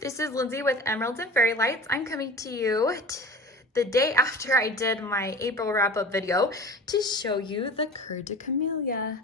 this is Lindsay with Emeralds and Fairy Lights. I'm coming to you the day after I did my April wrap-up video to show you the Coeur de Camelia.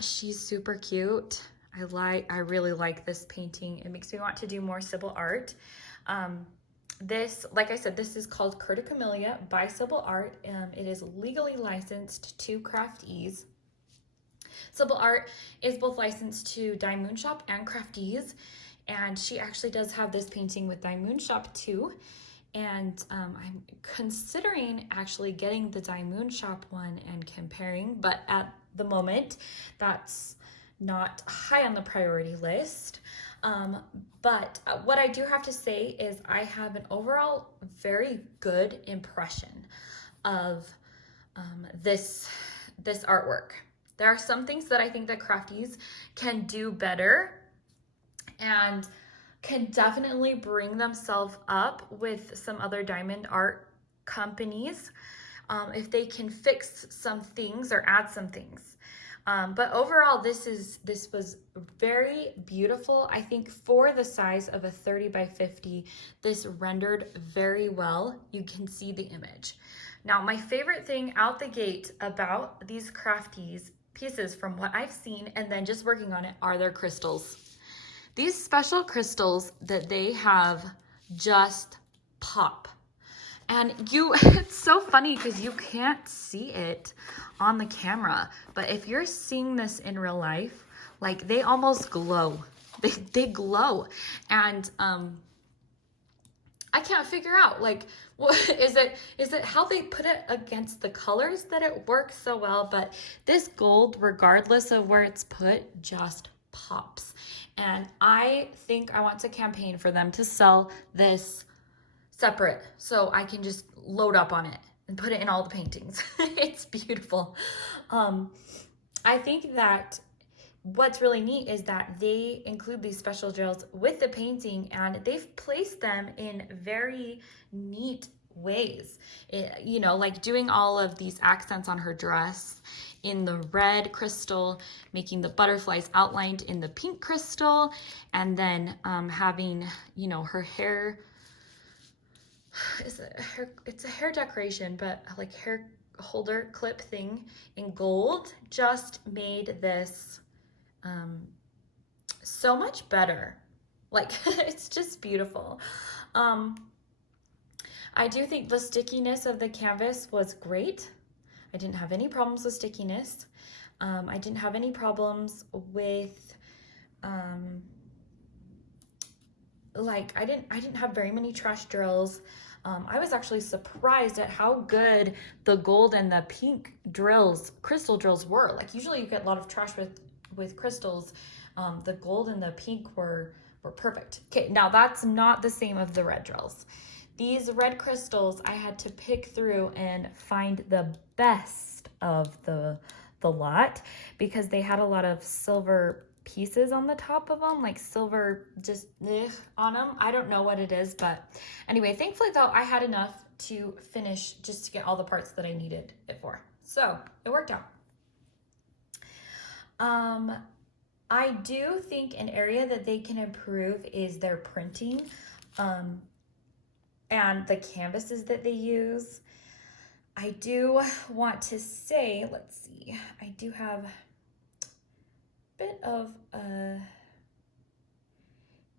She's super cute. I really like this painting. It makes me want to do more Sybile art. This, like I said, this is called Coeur de Camelia by Sybile Art. It is legally licensed to Craftees. Sybile Art is both licensed to Dye Moon Shop and Craftees, and she actually does have this painting with Dye Moon Shop too. And I'm considering actually getting the Dye Moon Shop one and comparing, but at the moment that's not high on the priority list. But what I do have to say is I have an overall very good impression of this artwork. There are some things that I think that Craftees can do better and can definitely bring themselves up with some other diamond art companies if they can fix some things or add some things. But overall, this was very beautiful. I think for the size of a 30 by 50, this rendered very well. You can see the image. Now, my favorite thing out the gate about these Craftees pieces from what I've seen and then just working on it are their crystals. These special crystals that they have just pop. And it's so funny because you can't see it on the camera, but if you're seeing this in real life, like they almost glow. They glow. And I can't figure out, like, what is it how they put it against the colors that it works so well, but this gold, regardless of where it's put, just pops. And I think I want to campaign for them to sell this separate so I can just load up on it and put it in all the paintings. It's beautiful. I think that what's really neat is that they include these special drills with the painting and they've placed them in very neat ways. You know, like doing all of these accents on her dress in the red crystal, making the butterflies outlined in the pink crystal, and then having, you know, her hair, it's a hair decoration, but like hair holder clip thing in gold just made this so much better. Like, it's just beautiful. I do think the stickiness of the canvas was great. I didn't have any problems with stickiness. I didn't have any problems with like I didn't have very many trash drills. I was actually surprised at how good the gold and the pink drills, crystal drills were. Like usually you get a lot of trash with crystals. The gold and the pink were perfect. Okay, now that's not the same of the red drills. These red crystals, I had to pick through and find the best of the lot because they had a lot of silver pieces on the top of them, like silver just on them. I don't know what it is, but anyway, thankfully though, I had enough to finish just to get all the parts that I needed it for. So it worked out. I do think an area that they can improve is their printing and the canvases that they use. I do want to say, let's see, I do have a bit of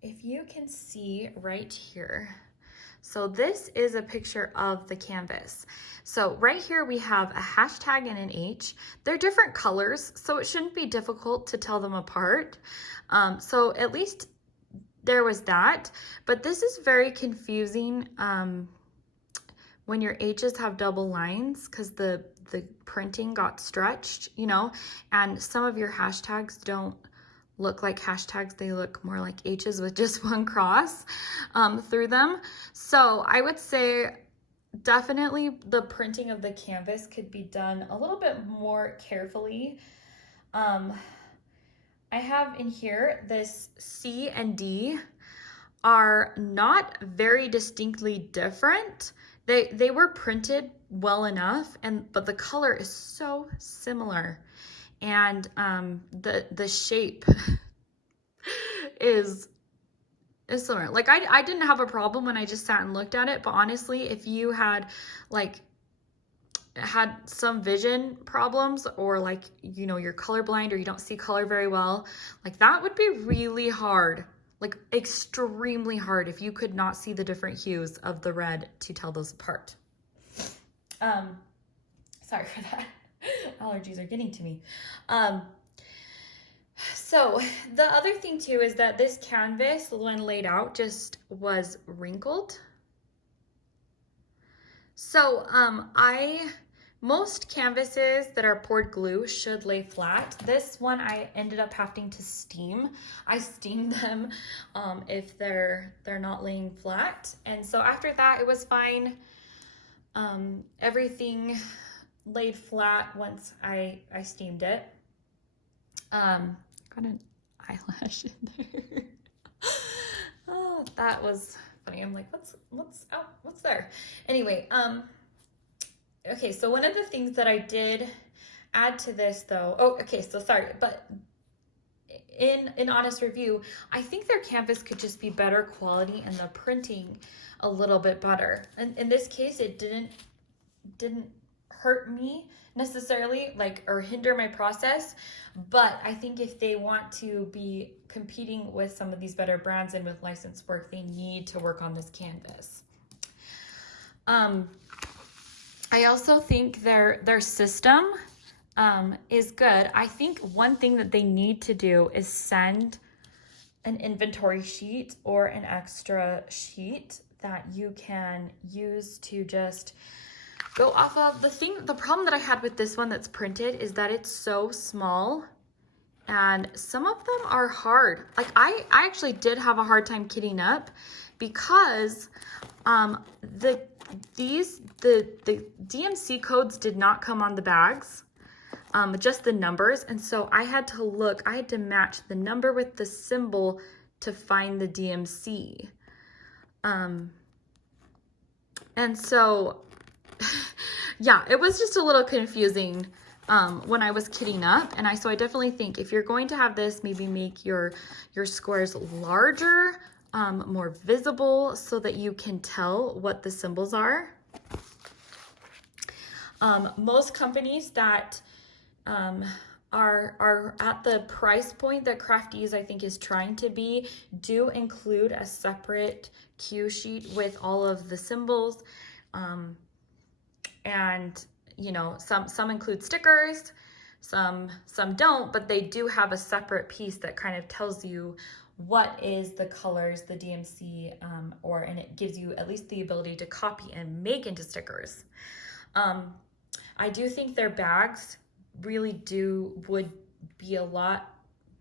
if you can see right here. So this is a picture of the canvas. So right here we have a hashtag and an H. They're different colors, so it shouldn't be difficult to tell them apart. So at least there was that, but this is very confusing when your H's have double lines because the printing got stretched, you know, and some of your hashtags don't look like hashtags. They look more like H's with just one cross through them. So I would say definitely the printing of the canvas could be done a little bit more carefully. I have in here this C and D are not very distinctly different. They were printed well enough, but the color is so similar, and the shape is It's similar. Like I didn't have a problem when I just sat and looked at it, but honestly, if you had some vision problems, or like, you know, you're colorblind or you don't see color very well, like that would be really hard, like extremely hard, if you could not see the different hues of the red to tell those apart. Sorry for that. Allergies are getting to me. So the other thing too is that this canvas, when laid out, just was wrinkled. So most canvases that are poured glue should lay flat. This one I ended up having to steam. I steamed them if they're not laying flat. And so after that, it was fine. Everything laid flat once I steamed it. Got an eyelash in there. Oh, that was funny. I'm like, what's there? Anyway, okay, so one of the things that I did add to this though, but in honest review, I think their canvas could just be better quality and the printing a little bit better. And in this case, it didn't hurt me necessarily, like, or hinder my process, but I think if they want to be competing with some of these better brands and with licensed work, they need to work on this canvas. I also think their system is good. I think one thing that they need to do is send an inventory sheet or an extra sheet that you can use to just go off of. The problem that I had with this one that's printed is that it's so small and some of them are hard. Like I actually did have a hard time kitting up because the DMC codes did not come on the bags, just the numbers. And so I had to match the number with the symbol to find the DMC. And so, yeah, it was just a little confusing when I was kitting up. And so I definitely think if you're going to have this, maybe make your squares larger, more visible, so that you can tell what the symbols are. Most companies that are at the price point that Crafties, I think, is trying to be, do include a separate cue sheet with all of the symbols. And you know, some include stickers, some don't, but they do have a separate piece that kind of tells you what is the colors, the DMC, and it gives you at least the ability to copy and make into stickers. I do think their bags really would be a lot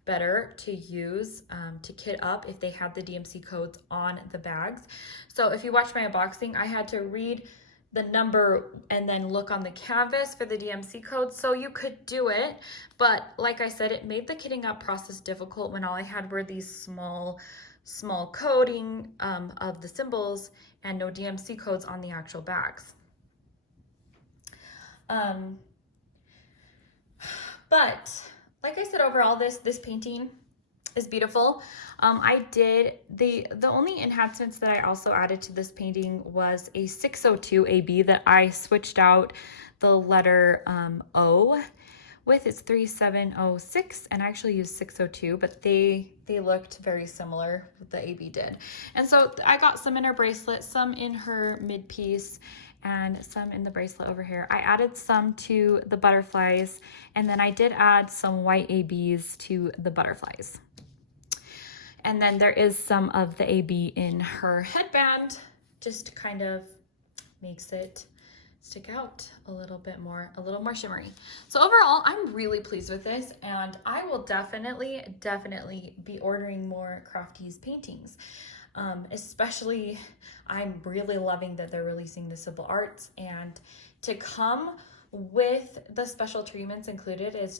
better to use to kit up if they had the DMC codes on the bags. So if you watch my unboxing, I had to read the number and then look on the canvas for the DMC code. So you could do it, but like I said, it made the kitting up process difficult when all I had were these small coding of the symbols and no DMC codes on the actual bags. But like I said, overall, this painting is beautiful. The only enhancements that I also added to this painting was a 602 AB that I switched out the letter O with. It's 3706, and I actually used 602, but they looked very similar, what the AB did. And so I got some in her bracelet, some in her mid piece, and some in the bracelet over here. I added some to the butterflies, and then I did add some white ABs to the butterflies. And then there is some of the AB in her headband, just kind of makes it stick out a little more shimmery. So overall, I'm really pleased with this, and I will definitely be ordering more Crafties paintings. Especially, I'm really loving that they're releasing the Sybile arts, and to come with the special treatments included is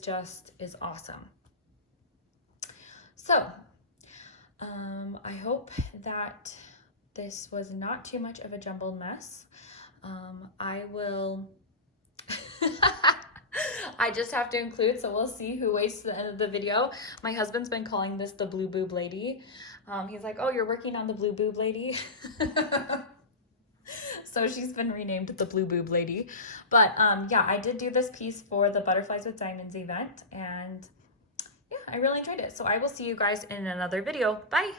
awesome. So I hope that this was not too much of a jumbled mess. I will I just have to include, so we'll see who waits to the end of the video. My husband's been calling this the blue boob lady. He's like, oh, you're working on the blue boob lady. So she's been renamed the blue boob lady. But yeah, I did do this piece for the Butterflies with Diamonds event, and yeah, I really enjoyed it. So I will see you guys in another video. Bye.